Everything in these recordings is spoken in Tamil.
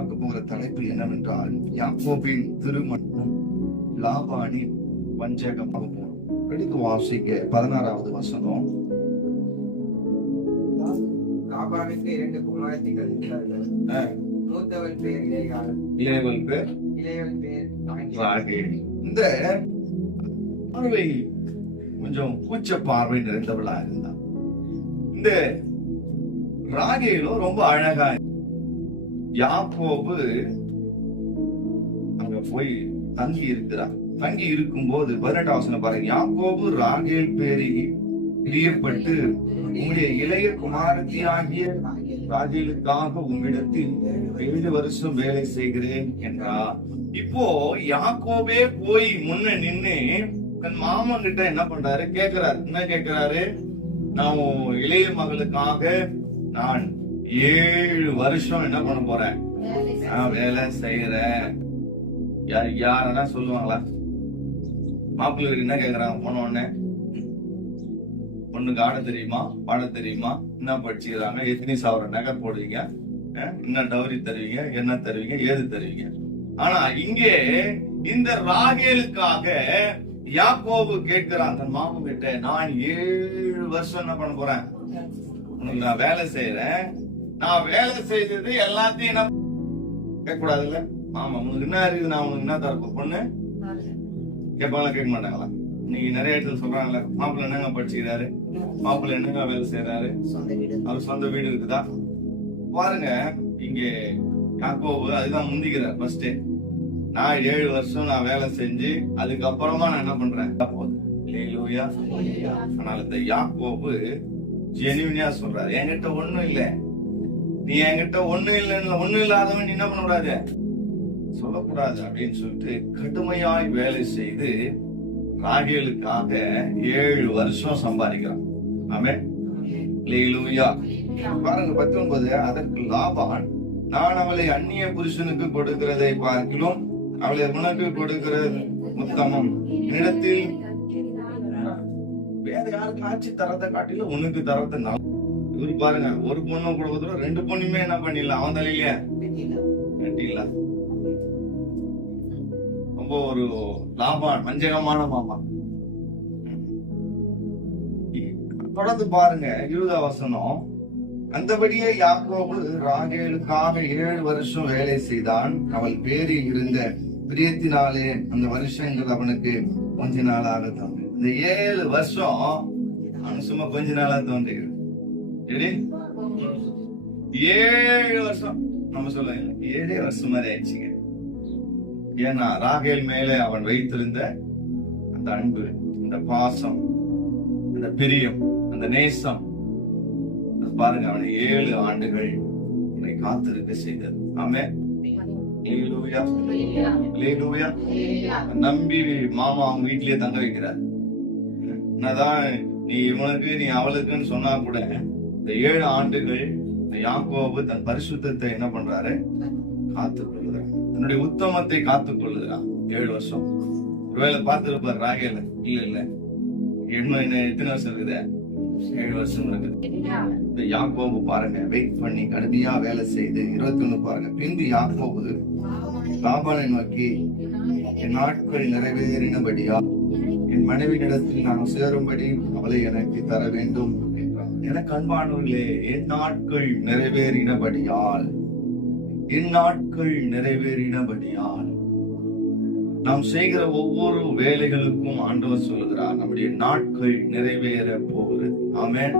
பார்க்க போகிற தலைப்பு என்னவென்றால் யாக்கோபின் திருமணம் லாபானின் வஞ்சகமாகவும் எடுத்து வாசிக்க பதினாறாவது வசனம். லாபானுக்கு இரண்டு குமாரத்திகள் இருந்தார்கள் ஆ, மூத்தவள் பேர் இளையாள். இளையவள் பேர்? இளையவள் பேர் ராகேல். ராகேல். இந்த பார்வை கொஞ்சம் கூச்ச பார்வை நிறைந்தவளா இருந்தா இந்த ராகேலோ ரொம்ப அழகா யாக்கோபு அங்க போய் தங்கி இருக்கிறார். தங்கி இருக்கும்போது பதினெட்டு அவசரம் பாருங்க. யாக்கோபு ராகேல் பேரி பிரியப்பட்டு உங்களுடைய இளைய குமாரத்தி ஆகிய ராஜேலுக்காக உம்மிடத்தில் ஏழு வருஷம் வேலை செய்கிறேன் என்றார். இப்போ யாக்கோபே போய் முன்ன நின்னு தன் மாமன் கிட்ட என்ன பண்றாரு? கேக்குறாரு. என்ன கேக்குறாரு? நான் இளைய மகளுக்காக நான் ஏழு வருஷம் என்ன பண்ண போறேன் நான் வேலை செய்யறேன் யார் யாரா சொல்லுவாங்களா? மாப்பிள்ளை வீடு என்ன கேக்குறாங்க? போன உடனே பொண்ணுக்கு ஆட தெரியுமா? பாட தெரியுமா? என்ன படிச்சுக்கிறாங்க? எத்தனை சாவரம் நகை போடுவீங்க? என்ன டவுரி தருவீங்க? என்ன தருவீங்க? ஏது தருவீங்க? ஆனா இங்கே இந்த ராகேலுக்காக யாக்கோபு கேட்கிறான் தன் மாமன் கிட்ட நான் ஏழு வருஷம் என்ன பண்ண போறேன்? உனக்கு நான் வேலை செய்யறேன் நான் வேலை செய்தது எல்லாத்தையும் என்ன கேட்க கூடாதுல்ல ஆமா உனக்கு என்ன இருக்குது நான் உனக்கு என்ன தரப்போ? பொண்ணு? கேட்பாங்களா கேட்க மாட்டாங்களா? நீங்க நிறைய இடத்துல சொல்றாங்கல்ல மாப்பிள்ளை என்னங்க படிச்சுக்கிறாரு? மாப்பிள்ளை என்னங்க வேலை செய்யறாரு அவர் சொந்த வீடு இருக்குதா? பாருங்க இங்க யாக்கோபு அதுதான் முந்திக்கிறார் ஃபர்ஸ்ட் நான் ஏழு வருஷம் நான் வேலை செஞ்சு அதுக்கப்புறமா நான் என்ன பண்றேன். அல்லேலூயா. ஆனால் இந்த யாக்கோபு ஜெனுவினியா சொல்றாரு. என்கிட்ட ஒண்ணும் இல்ல. நீ என்கிட்ட ஒண்ணு இல்லைன்னு ஒண்ணு இல்லாதவன் நீ என்ன பண்ணக்கூடாது? சொல்லக்கூடாது அப்படின்னு சொல்லிட்டு கடுமையாய் வேலை செய்து ராகேலுக்காக ஏழு வருஷம் சம்பாதிக்கிறான். ஆமே பாருங்க பத்தொன்பது அதற்கு லாபான் நான் அவளை அந்நிய புருஷனுக்கு கொடுக்கிறதை பார்க்கிலும் அவளை உனக்கு கொடுக்கிறது உத்தமம். இடத்தில் வேற யாருக்கு ஆட்சி தரத்தை காட்டிலும் உனக்கு தரத்தை நான் இவரு பாருங்க ஒரு பொண்ணு கொடுக்கறதுல ரெண்டு பொண்ணுமே என்ன பண்ணிடலாம்? அவன் தலையில? கட்டிடலாம். ரொம்ப ஒரு லாபம் வஞ்சகமான மாமா. தொடர்ந்து பாருங்க இருபதாம் வசனம் அந்தபடியே யாக்கோபு ராகேலுக்காக ஏழு வருஷம் வேலை செய்தான். அவள் பேரில் இருந்த பிரியத்தினாலே அந்த வருஷங்கள் அவனுக்கு கொஞ்ச நாளாக தோன்றியது இந்த ஏழு வருஷம் அவன் சும்மா கொஞ்ச நாளா தோன்றியது. சரி ஏழு வருஷம். நம்ம சொல்ல ஏழே வருஷம் மாதிரி ஆயிடுச்சுங்க. ஏன்னா ராகேல் மேலே அவன் வைத்திருந்த அந்த அன்பு அந்த பாசம் அந்த பிரியம் அந்த நேசம் பாருங்க அவனை ஏழு ஆண்டுகள் உன்னை காத்திருக்க செய்தது. ஆமே நம்பி மாமா அவங்க வீட்லயே தங்க வைக்கிறார். என்னதான் நீ இவனுக்கு நீ அவளுக்குன்னு சொன்னா கூட இந்த ஏழு ஆண்டுகள் இந்த யாக்கோபு தன் பரிசுத்தத்தை என்ன பண்றாரு? காத்துக்கொள்ளுகிறான் தன்னுடைய உத்தமத்தை காத்துக் கொள்ளுகிறான் ஏழு வருஷம். ஒருவேளை பார்த்திருப்பார் ராகேல. இல்ல இல்ல. என்ன என்ன எத்தனை வருஷம் இருக்குது? ஏழு வருஷம் இருக்குது. இந்த யாக்கோபு பாருங்க வெயிட் பண்ணி கடுமையா வேலை செய்து இருபத்தி ஒண்ணு பாருங்க. பின்பு யாக்கோபு லாபானை நோக்கி என் நாட்கள் நிறைவேறினபடியா என் மனைவி இடத்தில் நான் சேரும்படி அவளை எனக்கு தர வேண்டும். எனக்கு அன்பானவர்களே என் நாட்கள் நிறைவேறினபடியால் என் நாட்கள் நிறைவேறினபடியால் நாம் செய்கிற ஒவ்வொரு வேலைகளுக்கும் ஆண்டவர் சொல்லுகிறார் நம்முடைய நாட்கள் நிறைவேற போகிறது ஆமென்.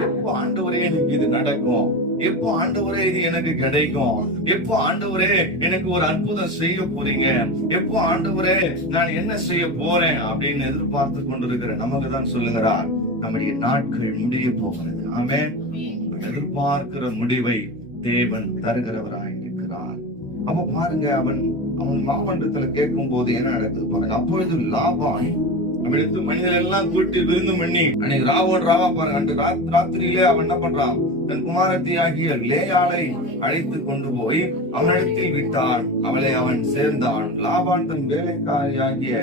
எப்போ ஆண்டவரே எனக்கு இது நடக்கும்? எப்போ ஆண்டவரே இது எனக்கு கிடைக்கும்? எப்போ ஆண்டவரே எனக்கு ஒரு அற்புதம் செய்ய போறீங்க? எப்போ ஆண்டவரே நான் என்ன செய்ய போறேன்? அப்படின்னு எதிர்பார்த்து கொண்டிருக்கிற நமக்கு தான் சொல்லுகிறார். நம்முடைய நாட்கள் முடிய போகிறது. ஆமென். எதிர்பார்க்கிற முடிவை தேவன் தருகிறவராய் இருக்கிறார் அப்ப பாருங்க அவன் அவன் மாமன்றத்துல கேட்கும் போது என்ன நடக்குது பாருங்க. அப்பொழுது லாபான் அவனுக்கு மனிதர் எல்லாம் கூட்டி விருந்து பண்ணி அன்னைக்கு ராவோன் ராவா பாருங்க அன்று ராத்- ராத்திரியிலே அவன் என்ன பண்றான்? தன் குமாரத்தி ஆகிய லேயாளை அழைத்து கொண்டு போய் அவனிடத்தில் விட்டான். அவளை அவன் சேர்ந்தான். லாபான் தன் வேலைக்காரியாகிய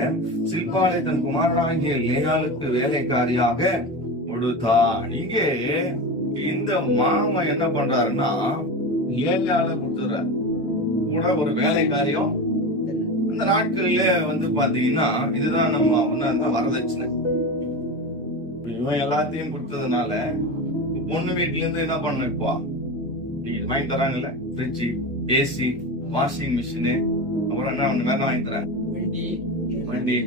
சில்பாலை தன் குமாரனாகிய லேயாளுக்கு வேலைக்காரியாக கொடுத்தான். இங்கே இந்த மாமா என்ன பண்றாருன்னா லேயால கொடுத்துறாரு கூட ஒரு வேலைக்காரியம் அந்த நாட்கள்ல வந்து பாத்தீங்கன்னா இதுதான் நம்ம ஒன்னா வரதட்சணை. இவன் எல்லாத்தையும் கொடுத்ததுனால பொண்ணு வீட்டுல இருந்து என்ன பண்ணணும் இப்போ? நீங்க வாங்கி தராங்கல்ல? ஃப்ரிட்ஜ் ஏசி வாஷிங் மிஷினு அப்புறம் என்ன ஒண்ணு வேற வாங்கி தராங்க வண்டி.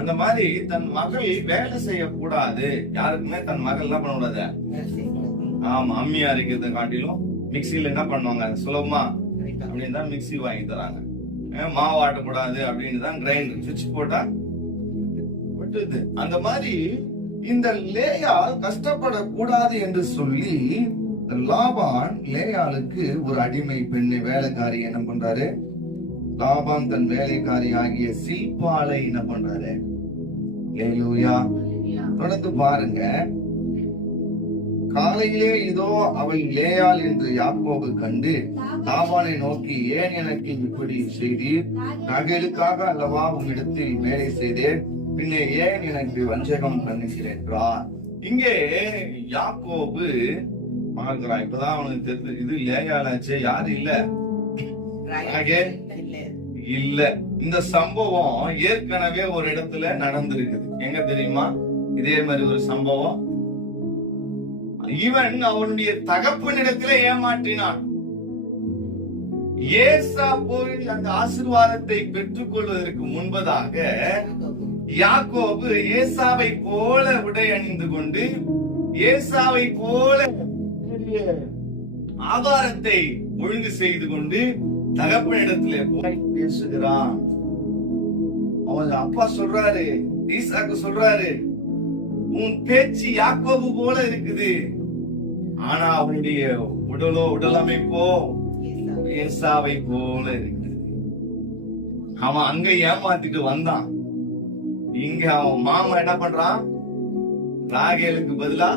அந்த மாதிரி தன் மகள் வேலை செய்யக்கூடாது. யாருக்குமே தன் மகள் என்ன பண்ணக்கூடாது ஆமா அம்மி அரைக்கிறத காட்டிலும் மிக்சியில என்ன பண்ணுவாங்க? சுலபமா? அப்படின்னு தான் மிக்ஸி வாங்கி தராங்க. மாவு ஆட்டக்கூடாது அப்படின்னு தான் கிரைண்டர் சுவிட்ச் போட்டா விட்டுது அந்த மாதிரி இந்த லேயால் கஷ்டப்படக்கூடாது என்று சொல்லி லாபான் லேயாளுக்கு ஒரு அடிமை பெண்ணை வேலைக்காரி என்ன பண்றாரு? லாபான் தன் வேலைக்காரி ஆகிய சீப்பாலை என்ன பண்றாரு? லேலூயா தொடர்ந்து பாருங்க. காலையிலே இதோ அவள் லேயாள் என்று யாக்கோபு கண்டு லாபானை நோக்கி ஏன் எனக்கு இப்படி செய்தீர்? நகைகளுக்காக அல்லவா உம்மிடத்தில் வேலை செய்தேன்? பின்னே ஏன் எனக்கு வஞ்சகம் பண்ணுகிறேன் என்றார் இங்கே யாக்கோபு பார்க்கிறான். இப்பதான் அவனுக்கு தெரிஞ்சு இது லேயாளாச்சே யாரு இல்ல? இல்ல. இந்த சம்பவம் ஏற்கனவே ஒரு இடத்துல நடந்திருக்குது. எங்க தெரியுமா? இதே மாதிரி ஒரு சம்பவம். இவன் அவனுடைய தகப்பனிடத்திலே ஏமாற்றினான். ஏசா போய் அந்த ஆசீர்வாதத்தை பெற்றுக் கொள்வதற்கு முன்பதாக யாக்கோபு ஏசாவை போல உடை அணிந்து கொண்டு ஏசாவை போல ஆபாரத்தை ஒழுங்கு செய்து கொண்டு தகப்பனிடத்திலே போய் பேசுகிறான். அவன் அப்பா சொல்றாரு ஈசாக்கு சொல்றாரு உன் பேச்சு யாக்கோபு போல இருக்குது. ஆனா அவனுடைய உடலோ உடல் அமைப்போ ஏசாவை போல இருக்குது. அவன் அங்க ஏமாத்திட்டு வந்தான். இங்க அவன் மாமா என்ன பண்றான்? ராகேலுக்கு பதிலா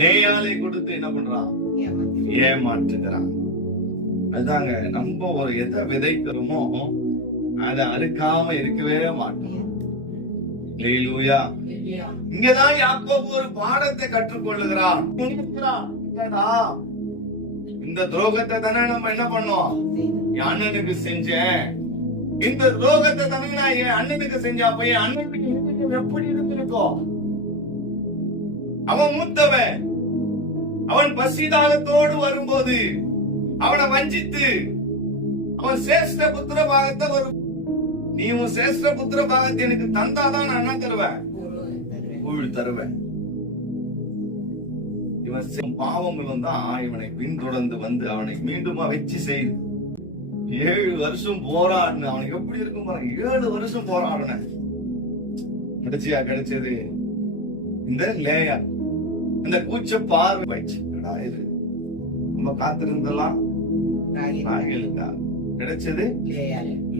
லேயாலை கொடுத்து என்ன பண்றான்? ஏமாற்றுகிறான் அதாங்க நம்ம ஒரு எதை விதைக்கிறோமோ அதை அறுக்காம இருக்கவே மாட்டோம். இங்கதான் யாக்கோபு ஒரு பாடத்தை கற்றுக்கொள்ளுகிறான். இந்த துரோகத்தை தானே நம்ம என்ன பண்ணோம் அண்ணனுக்கு செஞ்சேன். இந்த துரோகத்தை தானே நான் என் அண்ணனுக்கு செஞ்சா போய் அண்ணனுக்கு எப்படி இருந்திருக்கும் அவன் மூத்தவன். அவன் பசிதாகத்தோடு வரும்போது அவனை வஞ்சித்து அவன் சேஷ்ட புத்திர பாகத்தை வரும் நீ உன் சேஷ்ட புத்திர பாகத்தை எனக்கு தந்தாதான் நான் என்ன தருவேன்? கூழ் தருவேன். இவன் பாவம் பாவங்களும் தான் இவனை பின்தொடர்ந்து வந்து அவனை மீண்டுமா வச்சு செய்து ஏழு வருஷம் போராடின அவனுக்கு எப்படி இருக்கும் பாருங்க. ஏழு வருஷம் போராடின கிடைச்சியா கிடைச்சது இந்த லேயா இந்த கூச்ச பார்வை. என்னடா இது. நம்ம காத்திருந்தெல்லாம் கிடைச்சது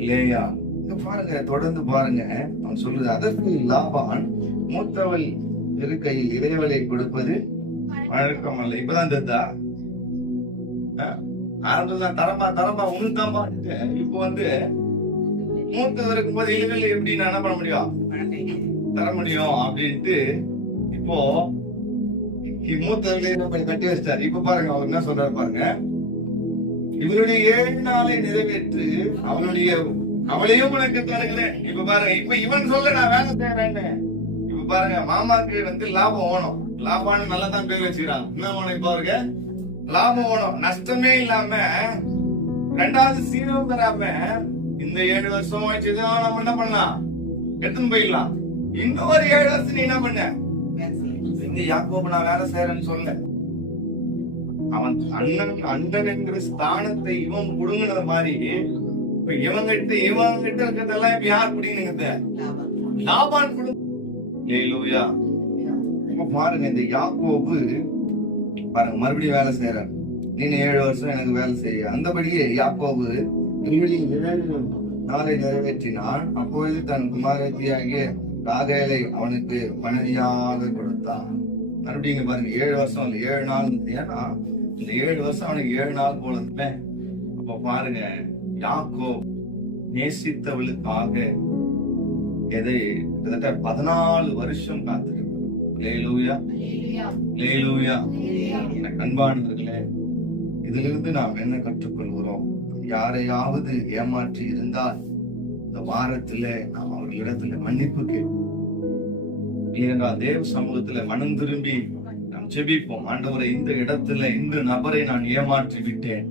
லேயா இங்க பாருங்க தொடர்ந்து பாருங்க. அவன் சொல்லுது அதற்கு லாபான் மூத்தவள் இருக்கையில் இறைவலை கொடுப்பது வழக்கம் அல்ல இப்பதான் தெரிதா? ஆரம்பத்துல தரமா தரமா உனக்கு தான்ப்பா. இப்போ வந்து மூத்தவர் இருக்கும்போது இளைஞர்கள் எப்படி நான் என்ன பண்ண முடியும்? தர முடியும் அப்படின்ட்டு இப்போ இ- மூத்தவர்களை கட்டி வச்சிட்டாரு. இப்ப பாருங்க அவர் என்ன சொல்றாரு பாருங்க. இவருடைய ஏழு நாளை நிறைவேற்று அவனுடைய அவளையும் உனக்கு தருகிறேன். இப்ப பாருங்க இப்ப இவன் சொல்ல நான் வேலை செய்யறேன்னு இப்ப பாருங்க மாமாக்கு வந்து லாபம் ஓணும் லாபான்னு நல்லா தான் பேர் வச்சுக்கிறான். என்ன ஓணும் இப்ப அவருக்கு லாபம் நஷ்டமே இல்லாம ரெண்டாவது சீனம் தராம இந்த ஏழு வருஷம் ஆயிடுச்சு நம்ம என்ன பண்ணலாம்? எடுத்துன்னு போயிடலாம். இன்னொரு ஏழு வருஷம் நீ என்ன பண்ண? இங்க யாக்கோபு நான் வேலை செய்யறேன்னு சொல்ல அவன் அண்ணன் அண்ணன் என்கிற ஸ்தானத்தை இவன் புடுங்கினது மாதிரி இப்ப இவங்கிட்ட இவங்கிட்ட இருக்கிறதெல்லாம் இப்ப யார் பிடிங்கிறது லாபான் குடும்பம் பாருங்க இந்த யாக்கோபு பாருங்க மறுபடியும் வேலை செய்யறாரு நீ ஏழு வருஷம் எனக்கு வேலை செய்ய அந்தபடியே யாக்கோபு நாளை நிறைவேற்றினான். அப்பொழுது தன் குமாரத்தியாகிய ராகேலை அவனுக்கு மனைவியாக கொடுத்தான். மறுபடியும் பாருங்க ஏழு வருஷம் இல்ல ஏழு நாள் ஏன்னா இந்த ஏழு வருஷம் அவனுக்கு ஏழு நாள் போல இருப்பேன் அப்ப பாருங்க யாக்கோ நேசித்தவளுக்காக எதை கிட்டத்தட்ட பதினாலு வருஷம் எனக்கு அன்பானவர்களே இதிலிருந்து நாம் என்ன கற்றுக்கொள்கிறோம்? யாரையாவது ஏமாற்றி இருந்தால் இந்த வாரத்துல நாம் அவர்களிடத்துல மன்னிப்பு கேட்போம். இல்லையென்றால் தேவ சமூகத்துல மனம் திரும்பி நாம் ஜெபிப்போம். ஆண்டவரை இந்த இடத்துல இந்த நபரை நான் ஏமாற்றி விட்டேன்.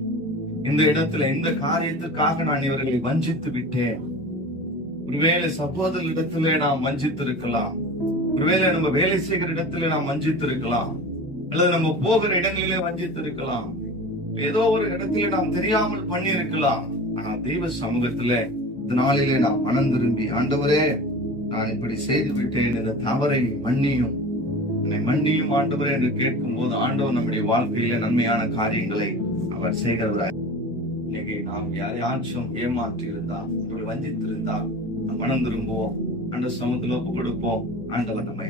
இந்த இடத்துல இந்த காரியத்துக்காக நான் இவர்களை வஞ்சித்து விட்டேன். ஒருவேளை சகோதர இடத்துல நாம் வஞ்சித்து இருக்கலாம் ஒருவேளை நம்ம வேலை செய்கிற இடத்துல நாம் வஞ்சித்து இருக்கலாம் அல்லது நம்ம போகிற இடங்களிலே வஞ்சித்து இருக்கலாம் ஏதோ ஒரு இடத்துல நாம் தெரியாமல் பண்ணி இருக்கலாம் ஆனா தெய்வ சமூகத்துல இந்த நாளிலே நாம் மனம் திரும்பி ஆண்டவரே நான் இப்படி செய்து விட்டேன் இந்த தவறை மன்னியும். என்னை மன்னியும் ஆண்டவரே என்று கேட்கும் போது ஆண்டவர் நம்முடைய வாழ்க்கையில நன்மையான காரியங்களை அவர் செய்கிறவராய். இன்னைக்கு நாம் யாரையாச்சும் ஏமாற்றி இருந்தா உங்களை வஞ்சித்திருந்தா மனம் திரும்புவோம் அந்த சமத்துல ஒப்பு கொடுப்போம் ஆண்டவர் நம்மை